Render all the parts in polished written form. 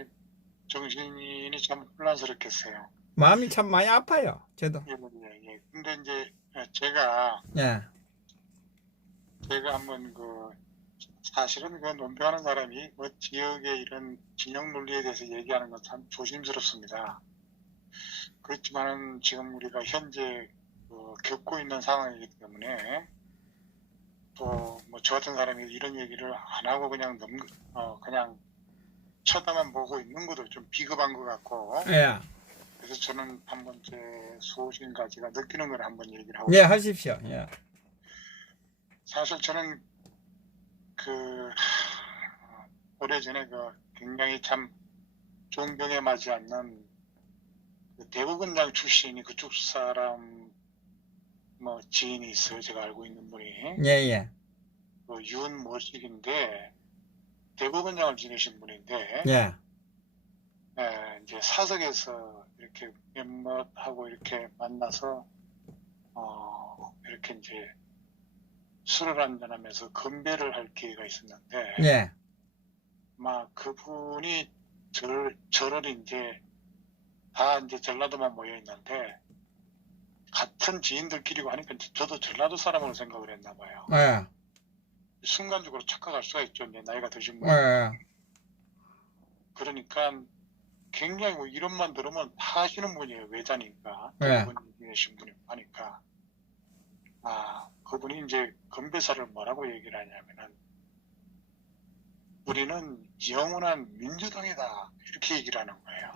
이 정신이 참 혼란스럽겠어요. 마음이 참 많이 아파요. 저도. 예, 예, 예. 근데 이제 제가 예, 한번 사실은 논평하는 사람이 지역의 이런 진영 논리에 대해서 얘기하는 건 참 조심스럽습니다. 그렇지만은 지금 우리가 현재 겪고 있는 상황이기 때문에 또 뭐 저 같은 사람이 이런 얘기를 안 하고 그냥 쳐다만 보고 있는 것도 좀 비겁한 것 같고, 예, 그래서 저는 한번 제 소신과 제가 느끼는 걸 한번 얘기를 하고 예, 싶어요. 하십시오. 예, 사실 저는 그 오래전에 굉장히 참 존경에 맞지 않는 대구건장 출신이 그쪽 사람 지인이 있어요. 제가 알고 있는 분이 예, 예, 윤모식인데 대구건장을 지내신 분인데 예, 이제 사석에서 이렇게 몇몇하고 이렇게 만나서 이렇게 이제 술을 한잔하면서 건배를 할 기회가 있었는데 예, 막 그분이 저를 이제 다 이제 전라도만 모여 있는데 같은 지인들끼리고 하니까 저도 전라도 사람으로 생각을 했나 봐요. 예, 순간적으로 착각할 수가 있죠. 이제 나이가 드신 분이. 예, 그러니까 굉장히 이름만 들으면 다 아시는 분이에요. 외자니까. 예, 대부분 계신 분이 하니까. 그분이 이제 건배사를 뭐라고 얘기를 하냐면은 우리는 영원한 민주당이다. 이렇게 얘기를 하는 거예요.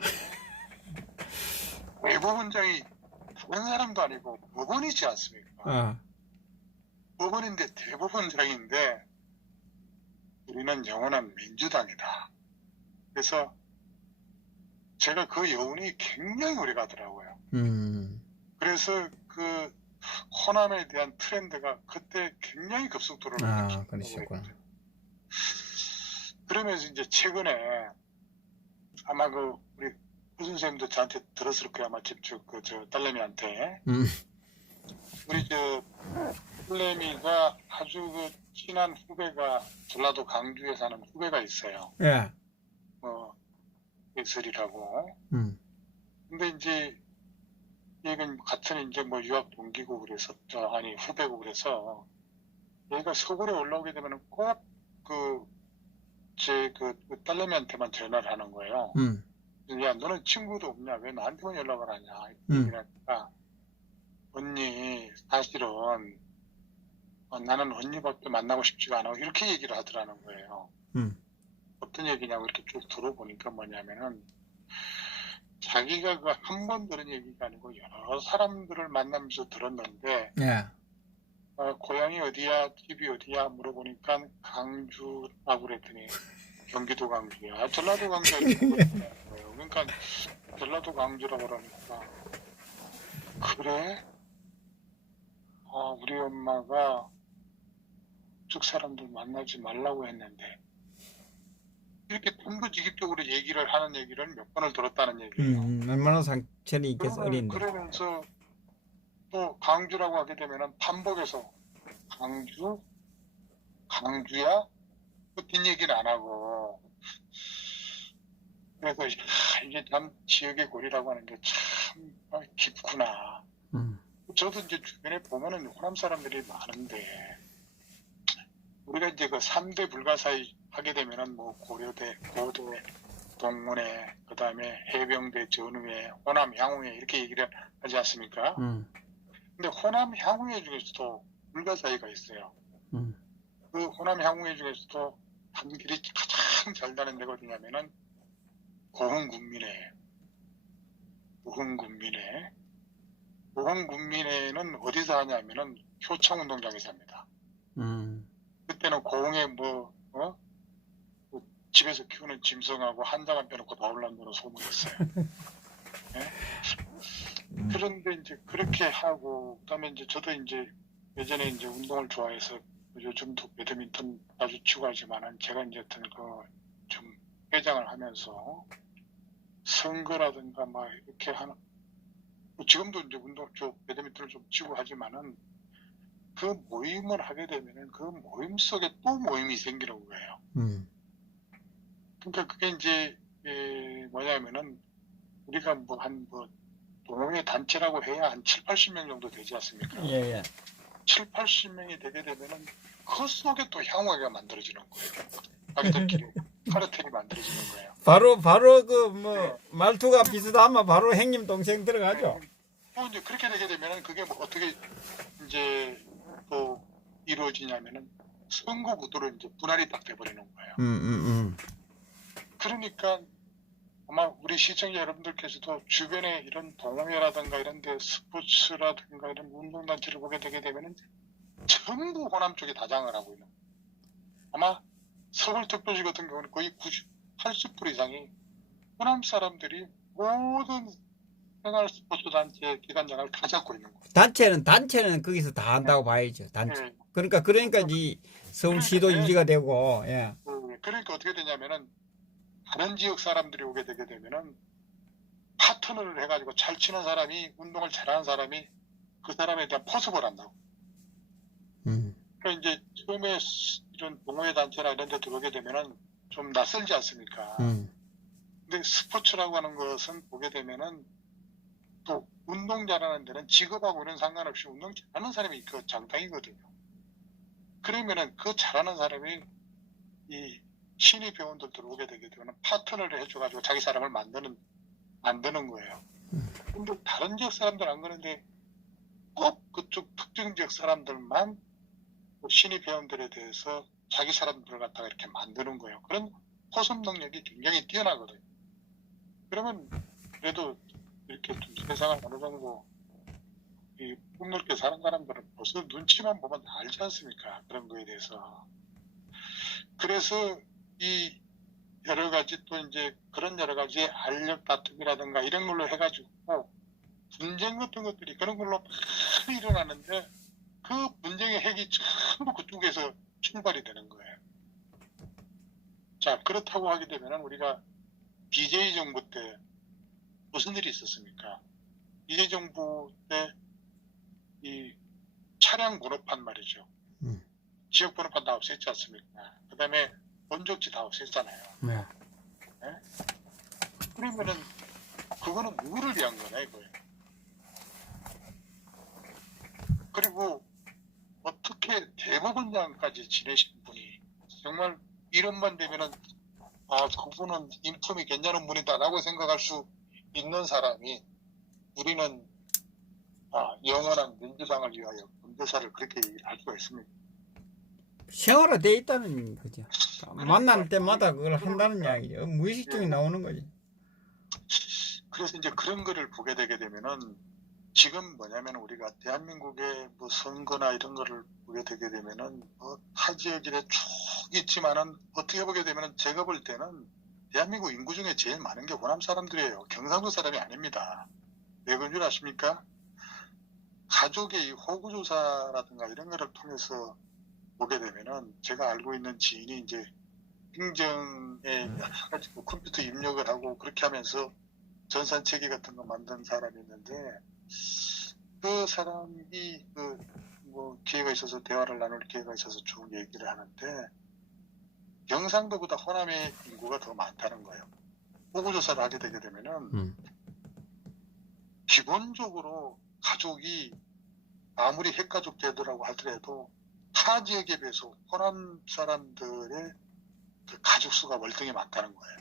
대법원장이 다른 사람도 아니고 법원이지 않습니까? 어, 법원인데 대법원장인데 우리는 영원한 민주당이다. 그래서 제가 그 여운이 굉장히 오래 가더라고요. 그래서 호남에 대한 트렌드가 그때 굉장히 급속도로 그러셨구나. 그러면서 이제 최근에 아마 우리 hu 선생님도 저한테 들었을 거예요. 아마 직접 저 딸내미한테. 우리 딸내미가 아주 친한 후배가 전라도 강주에 사는 후배가 있어요. 예, 예설이라고. 근데 이제 얘는 같은 이제 유학 동기고 그래서 아니 후배고 그래서 얘가 서울에 올라오게 되면 꼭 제 딸내미한테만 전화를 하는 거예요. 야, 너는 친구도 없냐? 왜 나한테만 연락을 하냐? 얘기를 하니까 언니 사실은 나는 언니밖에 만나고 싶지가 않아. 이렇게 얘기를 하더라는 거예요. 어떤 얘기냐고 이렇게 쭉 들어보니까 뭐냐면은 자기가 한 번 들은 얘기가 아니고 여러 사람들을 만나면서 들었는데 예, 고향이 어디야, 집이 어디야 물어보니까 강주라고 그랬더니 경기도 강주야. 전라도 강주야. 이렇게 거예요. 그러니까 전라도 강주라고 그러니까 그래? 우리 엄마가 그쪽 사람들 만나지 말라고 했는데 이렇게 단도직입적으로 얘기를 하는 얘기를 몇 번을 들었다는 얘기예요. 얼마나 상처를 있겠어, 어린데. 그러면서 또 강주라고 하게 되면은 반복해서 강주야? 그 뒷얘기는 안 하고 그래서 이게 참 지역의 고리라고 하는 게 참 깊구나. 저도 이제 주변에 보면은 호남 사람들이 많은데 우리가 이제 3대 불가사의 하게 되면은 고려대, 고대, 동문회, 그 다음에 해병대, 전후회, 호남, 향후회 이렇게 얘기를 하지 않습니까? 근데 호남, 향후회 중에서도 불가사의가 있어요. 그 호남, 향후회 중에서도 단길이 가장 잘 가는 데가 어디냐면은 고흥군민회. 고흥군민회는 어디서 하냐면은 효창운동장에서 합니다. 그때는 고흥에 집에서 키우는 짐승하고 한 장만 빼놓고 다 올라온다는 소문이 있어요. 네? 그런데 이제 그렇게 하고, 그다음에 이제 저도 이제 예전에 이제 운동을 좋아해서 요즘도 배드민턴 아주 치고 하지만은 제가 이제 어떤 좀 회장을 하면서 선거라든가 이렇게 하는, 지금도 이제 배드민턴을 좀 치고 하지만은 그 모임을 하게 되면은 그 모임 속에 또 모임이 생기는 거예요. 그러니까 그게 이제 뭐냐면은 우리가 동호회 단체라고 해야 한 7, 80명 정도 되지 않습니까? 예, 예. 7, 80명이 되게 되면은 그 속에 또 향후가 만들어지는 거예요. 자기들끼리 카르텔이 만들어지는 거예요. 바로 네. 말투가 비슷하면 바로 형님 동생 들어가죠. 또 이제 그렇게 되게 되면은 그게 어떻게 이제 또 이루어지냐면은 선거 구도로 이제 분할이 딱 돼버리는 거예요. 그러니까 아마 우리 시청자 여러분들께서도 주변에 이런 동호회라든가 이런 데 스포츠라든가 이런 운동단체를 보게 되게 되면은 전부 호남 쪽에 다장을 하고 있는 거예요. 아마 서울특별시 같은 경우는 거의 90, 80% 이상이 호남 사람들이 모든 생활 스포츠 단체 기관장을 다 잡고 있는 거예요. 단체는 거기서 다 한다고 봐야죠. 단체. 네. 그러니까 이 서울시도 그러니까, 유지가 되고, 예. 그러니까 어떻게 되냐면은 다른 지역 사람들이 오게 되게 되면은 파트너를 해가지고 잘 치는 사람이 운동을 잘하는 사람이 그 사람에 대한 포섭을 한다고. 그러니까 이제 처음에 이런 동호회 단체나 이런 데 들어오게 되면은 좀 낯설지 않습니까? 근데 스포츠라고 하는 것은 보게 되면은 또 운동 잘하는 데는 직업하고는 상관없이 운동 잘하는 사람이 그 장당이거든요. 그러면은 그 잘하는 사람이 이 신입 회원들 들어오게 되게 되면 파트너를 해줘가지고 자기 사람을 만드는 거예요. 근데 다른 지역 사람들 안 그런데 꼭 그쪽 특정 지역 사람들만 신입 회원들에 대해서 자기 사람들을 갖다가 이렇게 만드는 거예요. 그런 포섭 능력이 굉장히 뛰어나거든요. 그러면 그래도 이렇게 좀 세상을 어느 정도 폭넓게 사는 사람들은 벌써 눈치만 보면 다 알지 않습니까? 그런 거에 대해서. 그래서 이 여러 가지 또 이제 그런 여러 가지 알력 다툼이라든가 이런 걸로 해가지고 분쟁 같은 것들이 그런 걸로 막 일어나는데 그 분쟁의 핵이 전부 그쪽에서 출발이 되는 거예요. 자, 그렇다고 하게 되면 우리가 BJ 정부 때 무슨 일이 있었습니까? BJ 정부 때 이 차량 번호판 말이죠. 지역 번호판 다 없앴지 않습니까? 그 다음에 본적지 다 없앴잖아요. 네. 네? 그러면은 그거는 누구를 위한 거냐 이거예요. 그리고 어떻게 대법원장까지 지내신 분이 정말 이런만 되면은 그분은 인품이 괜찮은 분이다라고 생각할 수 있는 사람이 우리는 영원한 민주당을 위하여 군대사를 그렇게 할 수가 있습니다. 생활화돼 있다는 거죠. 만날 때마다 그걸 한다는 이야기죠. 무의식 중에 나오는 거지. 그래서 이제 그런 거를 보게 되게 되면은 지금 뭐냐면 우리가 대한민국의 뭐 선거나 이런 거를 보게 되게 되면은 타 지역에 쭉 있지만은 어떻게 보게 되면은 제가 볼 때는 대한민국 인구 중에 제일 많은 게 호남 사람들이에요. 경상도 사람이 아닙니다. 왜 그런 줄 아십니까? 가족의 이 호구조사라든가 이런 거를 통해서 보게 되면은 제가 알고 있는 지인이 이제 행정에 여러 가지 컴퓨터 입력을 하고 그렇게 하면서 전산체계 같은 거 만든 사람이 있는데 그 사람이 기회가 있어서 대화를 나눌 기회가 있어서 쭉 얘기를 하는데 경상도보다 호남의 인구가 더 많다는 거예요. 호구조사를 하게 되게 되면은 기본적으로 가족이 아무리 핵가족 되더라고 하더라도 타 지역에 비해서 호남 사람들의 그 가족 수가 월등히 많다는 거예요.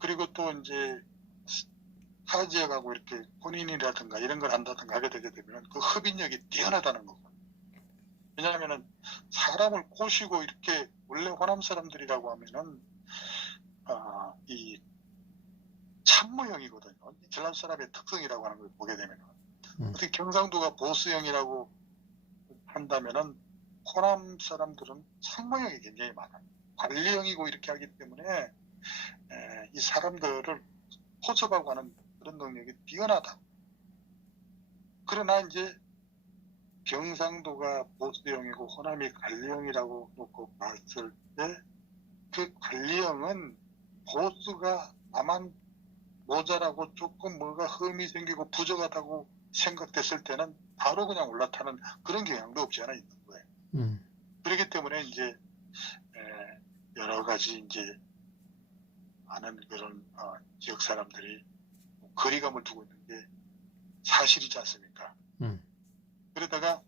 그리고 또 이제 타 지역하고 이렇게 혼인이라든가 이런 걸 한다든가 하게 되게 되면 그 흡인력이 뛰어나다는 거고. 왜냐하면은 사람을 꼬시고 이렇게 원래 호남 사람들이라고 하면은 이 참모형이거든요. 전남 사람의 특성이라고 하는 걸 보게 되면은 어떻게 경상도가 보수형이라고 한다면은 호남 사람들은 참모형이 굉장히 많아요. 관리형이고 이렇게 하기 때문에 이 사람들을 포섭하고 하는 그런 능력이 뛰어나다. 그러나 이제 경상도가 보수형이고 호남이 관리형이라고 놓고 봤을 때 그 관리형은 보수가 다만 모자라고 조금 뭐가 흠이 생기고 부족하다고 생각됐을 때는 바로 그냥 올라타는 그런 경향도 없지 않아 있는 거예요. 그렇기 때문에 이제 여러 가지 이제 많은 그런 지역 사람들이 거리감을 두고 있는 게 사실이지 않습니까? 그러다가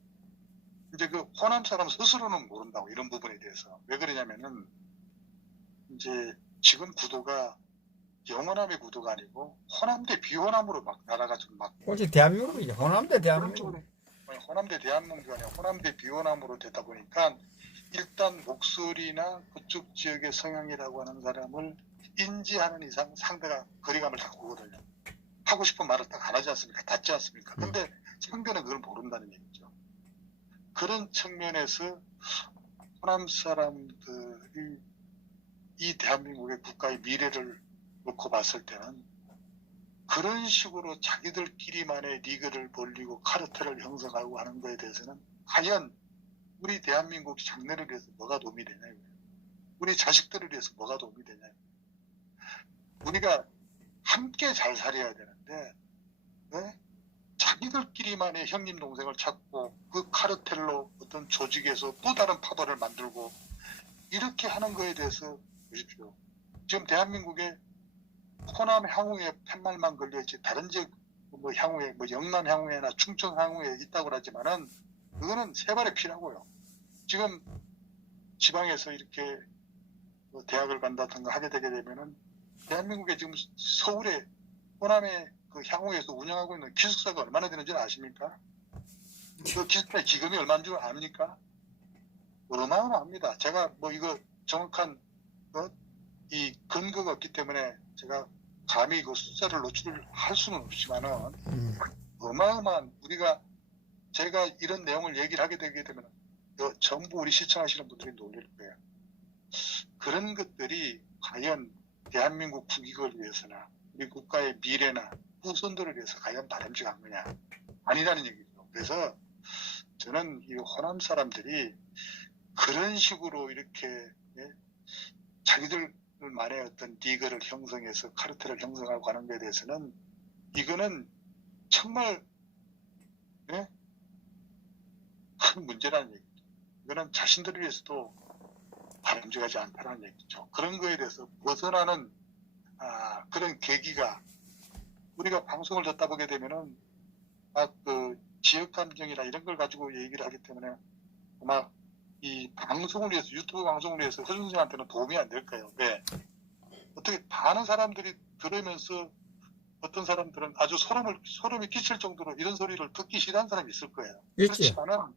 이제 그 호남 사람 스스로는 모른다고, 이런 부분에 대해서. 왜 그러냐면은 이제 지금 구도가 영호남의 구도가 아니고 호남 대 비호남으로 막 나라가 좀 막 그렇지, 대한민국이죠. 호남 대 대한민국. 호남 대 대한민국이 아니라 호남 대 비호남으로 되다 보니까 일단 목소리나 그쪽 지역의 성향이라고 하는 사람을 인지하는 이상 상대가 거리감을 딱 오거든요. 하고 싶은 말을 딱 안 하지 않습니까? 닿지 않습니까? 근데 상대는 그걸 모른다는 얘기죠. 그런 측면에서 호남 사람들이 이 대한민국의 국가의 미래를 놓고 봤을 때는 그런 식으로 자기들끼리만의 리그를 벌리고 카르텔을 형성하고 하는 거에 대해서는 과연 우리 대한민국 장래를 위해서 뭐가 도움이 되냐고요. 우리 자식들을 위해서 뭐가 도움이 되냐고요. 우리가 함께 잘 살아야 되는데 네? 자기들끼리만의 형님 동생을 찾고 그 카르텔로 어떤 조직에서 또 다른 파벌을 만들고 이렇게 하는 거에 대해서 보십시오. 지금 대한민국에 호남 향후에 팻말만 걸려있지 다른 지역 뭐 향후에 뭐 영남 향후에나 충청 향후에 있다고 하지만은 그거는 세 발의 피라고요. 지금 지방에서 이렇게 뭐 대학을 간다든가 하게 되게 되면은 대한민국에 지금 서울에 호남의 그 향후에서 운영하고 있는 기숙사가 얼마나 되는지는 아십니까? 그 기숙사 기금이 얼마인 줄 압니까? 어마어마합니다. 제가 뭐 이거 정확한 이 근거가 없기 때문에 제가 감히 그 숫자를 노출할 수는 없지만은 어마어마한 제가 이런 내용을 얘기를 하게 되게 되면 전부 우리 시청하시는 분들이 놀릴 거예요. 그런 것들이 과연 대한민국 국익을 위해서나 우리 국가의 미래나 후손들을 위해서 과연 바람직한 거냐? 아니라는 얘기죠. 그래서 저는 이 호남 사람들이 그런 식으로 이렇게 자기들만의 어떤 리그를 형성해서 카르텔을 형성하고 하는 것에 대해서는 이거는 정말 큰 문제라는 얘기죠. 이거는 자신들을 위해서도 바람직하지 않다는 얘기죠. 그런 거에 대해서 벗어나는 그런 계기가 우리가 방송을 듣다 보게 되면은 그 지역 감정이나 이런 걸 가지고 얘기를 하기 때문에 아마 이 방송을 위해서 유튜브 방송을 위해서 허준생한테는 도움이 안 될 거예요. 왜? 어떻게 많은 사람들이 들으면서 어떤 사람들은 아주 소름이 끼칠 정도로 이런 소리를 듣기 싫어하는 사람이 있을 거예요. 있지. 그렇지만은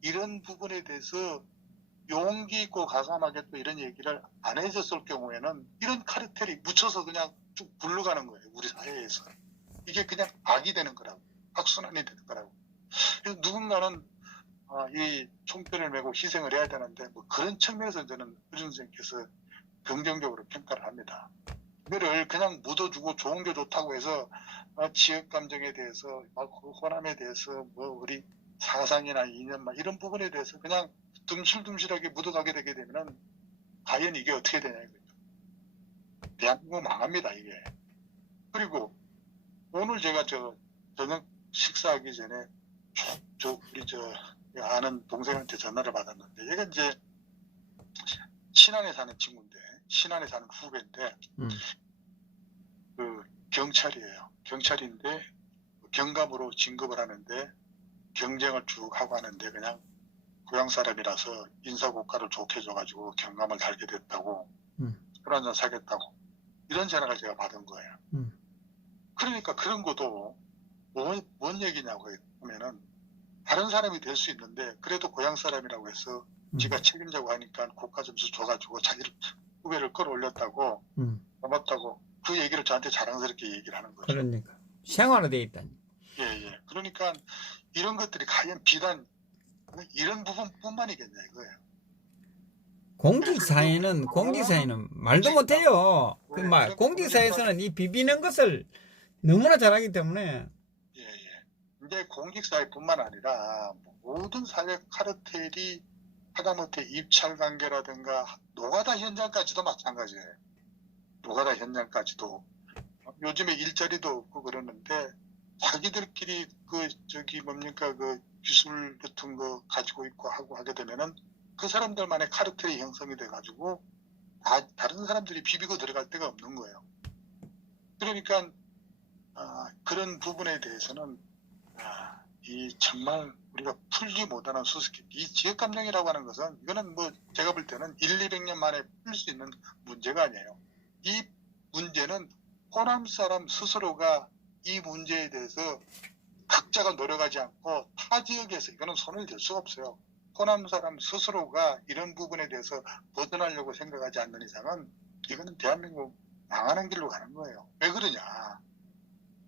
이런 부분에 대해서 용기 있고 과감하게 또 이런 얘기를 안 해줬을 경우에는 이런 카르텔이 묻혀서 그냥 쭉 굴러가는 거예요. 우리 사회에서. 이게 그냥 악이 되는 거라고. 악순환이 되는 거라고. 그래서 누군가는 이 총편을 메고 희생을 해야 되는데 뭐 그런 측면에서 저는 허준 선생님께서 긍정적으로 평가를 합니다. 이거를 그냥 묻어주고 좋은 게 좋다고 해서 지역 감정에 대해서 호남에 대해서 뭐 우리 사상이나 이념 이런 부분에 대해서 그냥 dum실dum실하게 묻어가게 되게 되면은 과연 이게 어떻게 되냐 이거죠. 대한민국 망합니다 이게. 그리고 오늘 제가 저녁 식사하기 전에 우리 아는 동생한테 전화를 받았는데 얘가 이제 신안에 사는 친구인데 신안에 사는 후배인데 그 경찰이에요. 경찰인데 경감으로 진급을 하는데 경쟁을 쭉 하고 하는데 그냥 고향 사람이라서 인사고과를 좋게 줘가지고 경감을 달게 됐다고 술 한잔 사겠다고 이런 전화를 제가 받은 거예요. 그러니까 그런 것도 뭔 얘기냐고 하면은 다른 사람이 될 수 있는데 그래도 고향 사람이라고 해서 지가 책임자고 하니까 고가 점수 줘가지고 자기를 후배를 끌어올렸다고 고맙다고 그 얘기를 저한테 자랑스럽게 얘기를 하는 거죠. 그러니까 생활화되어 있다니. 예. 그러니까 이런 것들이 과연 비단 이런 부분뿐만이겠냐 이거예요. 공직사회는 말도 못해요. 공직사회에서는 이 비비는 것을 너무나 잘하기 때문에. 예. 이제 공직사회뿐만 아니라 모든 사회 카르텔이 하다못해 입찰관계라든가 노가다 현장까지도 마찬가지예요. 노가다 현장까지도 요즘에 일자리도 없고 그러는데 자기들끼리 그 기술 같은 거 가지고 있고 하고 하게 되면은 그 사람들만의 카르텔이 형성이 돼가지고 다른 사람들이 비비고 들어갈 데가 없는 거예요. 그러니까 그런 부분에 대해서는 이 정말 우리가 풀지 못하는 수수께끼, 이 지역감정이라고 하는 것은 이거는 뭐 제가 볼 때는 1, 200년 만에 풀 수 있는 문제가 아니에요. 이 문제는 호남 사람 스스로가 이 문제에 대해서 각자가 노력하지 않고 타 지역에서 이거는 손을 댈 수가 없어요. 호남 사람 스스로가 이런 부분에 대해서 벗어나려고 생각하지 않는 이상은 이거는 대한민국 망하는 길로 가는 거예요. 왜 그러냐?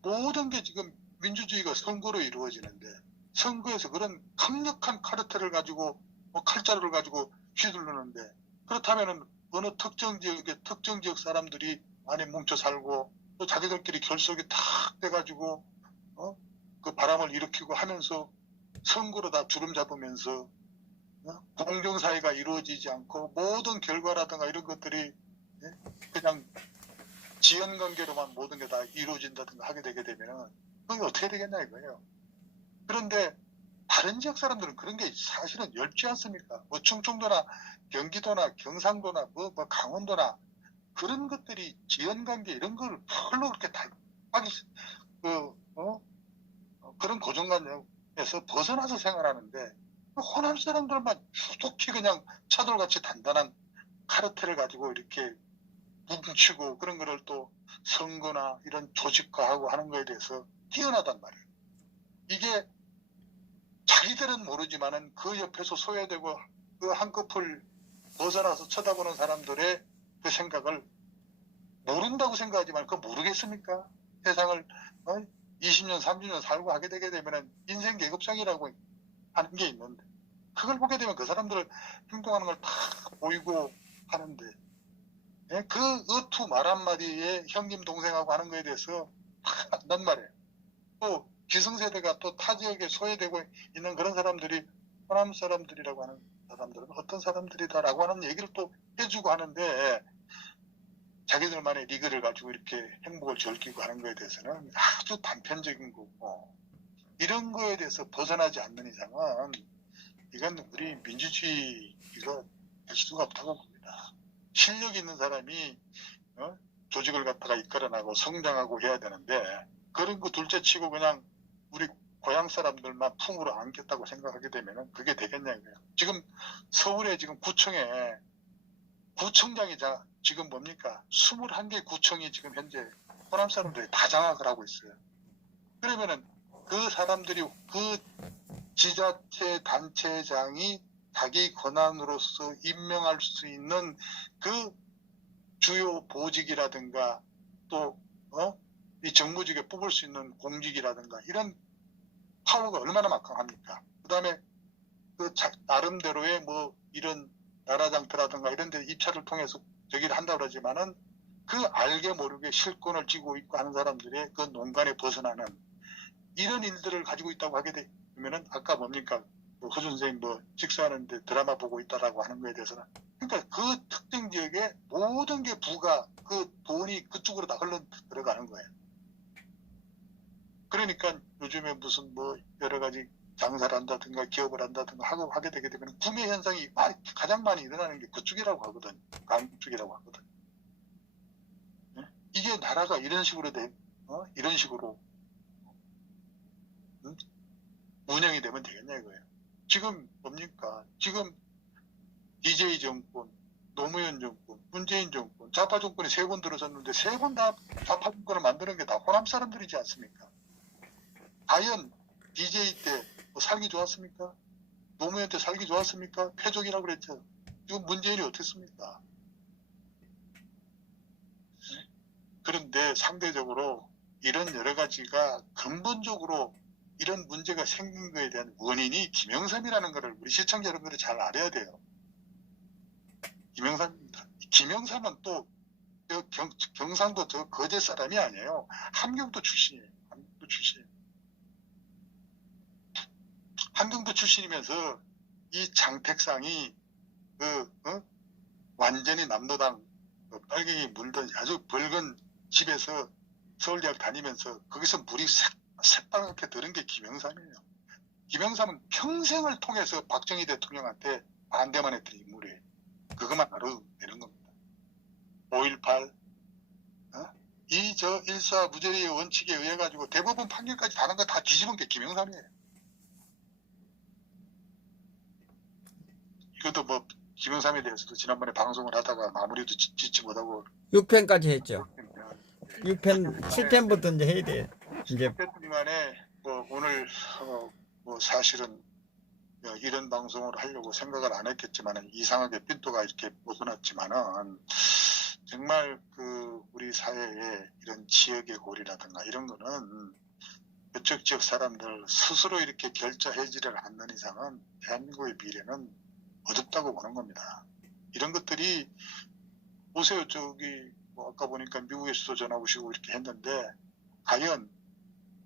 모든 게 지금 민주주의가 선거로 이루어지는데 선거에서 그런 강력한 카르텔을 가지고 칼자루를 가지고 휘두르는데 그렇다면은 어느 특정 지역에 특정 지역 사람들이 많이 뭉쳐 살고 또 자기들끼리 결속이 탁 돼가지고 그 바람을 일으키고 하면서 선거로 다 주름 잡으면서 공정사회가 이루어지지 않고 모든 결과라든가 이런 것들이 그냥 지연관계로만 모든 게 다 이루어진다든가 하게 되게 되면 그게 어떻게 되겠냐 이거예요. 그런데 다른 지역 사람들은 그런 게 사실은 넓지 않습니까? 뭐 충청도나 경기도나 경상도나 뭐 강원도나 그런 것들이 지연관계 이런 걸 별로 그렇게 그런 고정관념에서 벗어나서 생활하는데 호남 사람들만 유독히 그냥 차돌같이 단단한 카르텔을 가지고 이렇게 뭉치고 그런 거를 또 선거나 이런 조직화하고 하는 거에 대해서 뛰어나단 말이에요. 이게 자기들은 모르지만은 그 옆에서 소외되고 그 한꺼풀 벗어나서 쳐다보는 사람들의 그 생각을 모른다고 생각하지만 그거 모르겠습니까? 세상을 20년, 30년 살고 하게 되게 되면은 인생 계급상이라고 하는 게 있는데 그걸 보게 되면 그 사람들 행동하는 걸 다 보이고 하는데 그 어투 말 한마디에 형님 동생하고 하는 거에 대해서 안단 말이에요. 또 기성세대가 또 타 지역에 소외되고 있는 그런 사람들이 호남 사람들이라고 하는 사람들은 어떤 사람들이다라고 하는 얘기를 또 해주고 하는데 자기들만의 리그를 가지고 이렇게 행복을 즐기고 하는 거에 대해서는 아주 단편적인 거고 이런 거에 대해서 벗어나지 않는 이상은 이건 우리 민주주의가 될 수가 없다고 봅니다. 실력 있는 사람이 조직을 갖다가 이끌어나고 성장하고 해야 되는데 그런 거 둘째치고 그냥 우리 고향 사람들만 품으로 안겠다고 생각하게 되면 그게 되겠냐고요. 지금 서울에 지금 구청에 구청장이 지금 뭡니까? 21개 구청이 지금 현재 호남 사람들이 다 장악을 하고 있어요. 그러면은 그 사람들이 그 지자체 단체장이 자기 권한으로서 임명할 수 있는 그 주요 보직이라든가 또 이 정무직에 뽑을 수 있는 공직이라든가 이런 파워가 얼마나 막강합니까? 그 다음에 그 나름대로의 뭐 이런 나라장터라든가 이런 데 입찰을 통해서 저기를 한다고 그러지만은 그 알게 모르게 실권을 쥐고 있고 하는 사람들의 그 농간에 벗어나는 이런 일들을 가지고 있다고 하게 되면은 아까 뭡니까? 허 선생님 뭐 식사하는데 드라마 보고 있다라고 하는 거에 대해서는 그러니까 그 특정 지역에 모든 게 부가 그 돈이 그쪽으로 다 흘러 들어가는 거예요. 그러니까 요즘에 무슨 뭐 여러 가지 장사를 한다든가 기업을 한다든가 하고 하게 되게 되면 구매 현상이 가장 많이 일어나는 게 그쪽이라고 하거든. 강북 쪽이라고 하거든. 이게 나라가 이런 식으로 이런 식으로 운영이 되면 되겠냐 이거예요. 지금 뭡니까? 지금 DJ 정권, 노무현 정권, 문재인 정권, 좌파 정권이 3번 들어섰는데 3번 다 좌파 정권을 만드는 게 다 호남 사람들이지 않습니까? 과연 DJ 때 뭐 살기 좋았습니까? 노무현 때 살기 좋았습니까? 패족이라고 그랬죠. 지금 문재인이 어떻습니까? 그런데 상대적으로 이런 여러 가지가 근본적으로 이런 문제가 생긴 거에 대한 원인이 김영삼이라는 것을 우리 시청자 여러분들이 잘 알아야 돼요. 김영삼입니다. 김영삼은 또 경상도 저 거제 사람이 아니에요. 함경도 출신이에요. 함경도 출신. 함경도 출신이면서 이 장택상이 완전히 남로당 빨갱이 물던 아주 붉은 집에서 서울대학 다니면서 거기서 물이 새빨갛게 들은 게 김영삼이에요. 김영삼은 평생을 통해서 박정희 대통령한테 반대만 했던 인물이에요. 그것만 알아도 되는 겁니다. 5.18 이 저 일사 무죄의 원칙에 의해 가지고 대법원 판결까지 다른 거 다 뒤집은 게 김영삼이에요. 이것도 뭐 김영삼에 대해서도 지난번에 방송을 하다가 마무리도 짓지 못하고 6편까지 했죠. 6편, 7편부터 이제 해야 돼. 이제 어쨌든 간에 뭐 오늘 뭐 사실은 이런 방송을 하려고 생각을 안 했겠지만 이상하게 삔또가 이렇게 벗어났지만은 정말 그 우리 사회에 이런 지역의 고리라든가 이런 거는 그쪽 지역 사람들 스스로 이렇게 결자해지를 않는 이상은 대한민국의 미래는 어둡다고 보는 겁니다. 이런 것들이 보세요. 저기 뭐 아까 보니까 미국에서도 전화 오시고 이렇게 했는데 과연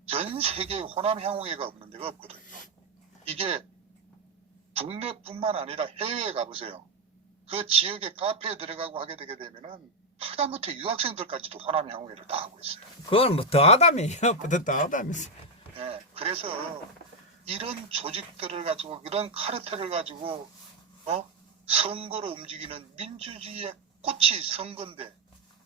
전 세계에 호남 향후회가 없는 데가 없거든요. 이게 국내뿐만 아니라 해외에 가보세요. 그 지역의 카페에 들어가고 하게 되게 되면은 하다못해 유학생들까지도 호남 향후회를 다 하고 있어요. 그건 뭐 더하다며요. 더하다면서. 네, 그래서 이런 조직들을 가지고 이런 카르텔을 가지고 선거로 움직이는 민주주의의 꽃이 선거인데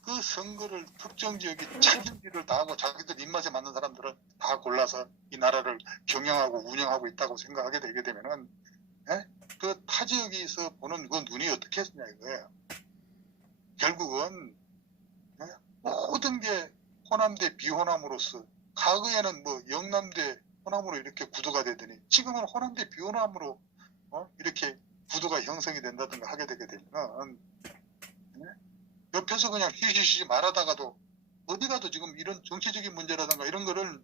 그 선거를 특정 지역이 자기들을 다 하고 자기들 입맛에 맞는 사람들은 다 골라서 이 나라를 경영하고 운영하고 있다고 생각하게 되게 되면은 그 타 지역에서 보는 그 눈이 어떻게 했냐 이거예요. 결국은 모든 게 호남 대 비호남으로서 과거에는 뭐 영남 대 호남으로 이렇게 구도가 되더니 지금은 호남 대 비호남으로 이렇게 구도가 형성이 된다든가 하게 되게 되면 옆에서 그냥 히히히 말하다가도 어디 가도 지금 이런 정치적인 문제라든가 이런 거를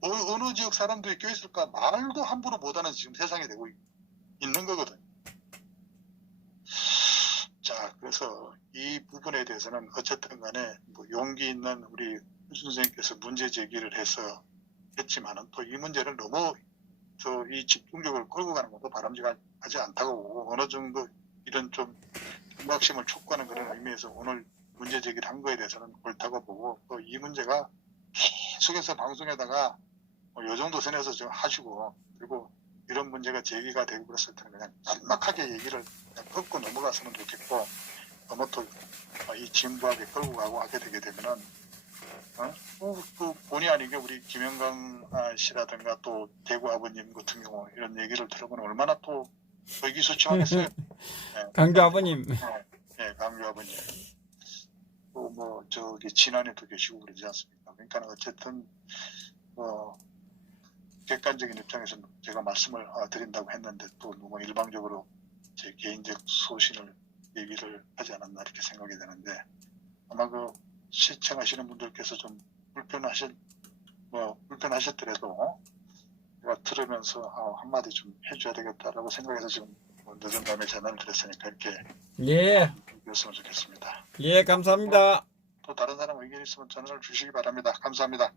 어느 지역 사람들이 껴있을까 말도 함부로 못하는 지금 세상이 되고 있는 거거든. 자, 그래서 이 부분에 대해서는 어쨌든 간에 뭐 용기 있는 우리 hu 선생님께서 문제 제기를 해서 했지만은 또 이 문제를 너무 이 집중력을 끌고 가는 것도 바람직하지 않다고 보고 어느 정도 이런 좀 경각심을 촉구하는 그런 의미에서 오늘 문제 제기를 한 거에 대해서는 옳다고 보고 또 이 문제가 계속해서 방송에다가 이 정도 선에서 좀 하시고 그리고 이런 문제가 제기가 되고 그랬을 때는 그냥 짤막하게 얘기를 그냥 걷고 넘어갔으면 좋겠고 너무 또 이 진부하게 끌고 가고 하게 되게 되면은 그 본의 아니게 우리 김영강 씨라든가 또 대구 아버님 같은 경우 이런 얘기를 들어보면 얼마나 또 의기소침하겠어요. 강주 아버님. 네, 강주 아버님. 또 뭐 저기 진안에도 계시고 그러지 않습니까? 그러니까 어쨌든 객관적인 입장에서 제가 말씀을 드린다고 했는데 또 너무 일방적으로 제 개인적 소신을 얘기를 하지 않았나 이렇게 생각이 되는데 아마 그 시청하시는 분들께서 좀 불편하셨더라도 제가 들으면서 한마디 좀 해줘야 되겠다라고 생각해서 지금 늦은 밤에 전화를 드렸으니까 이렇게 예. 드렸으면 좋겠습니다. 예, 감사합니다. 또 다른 사람 의견 있으면 전화를 주시기 바랍니다. 감사합니다.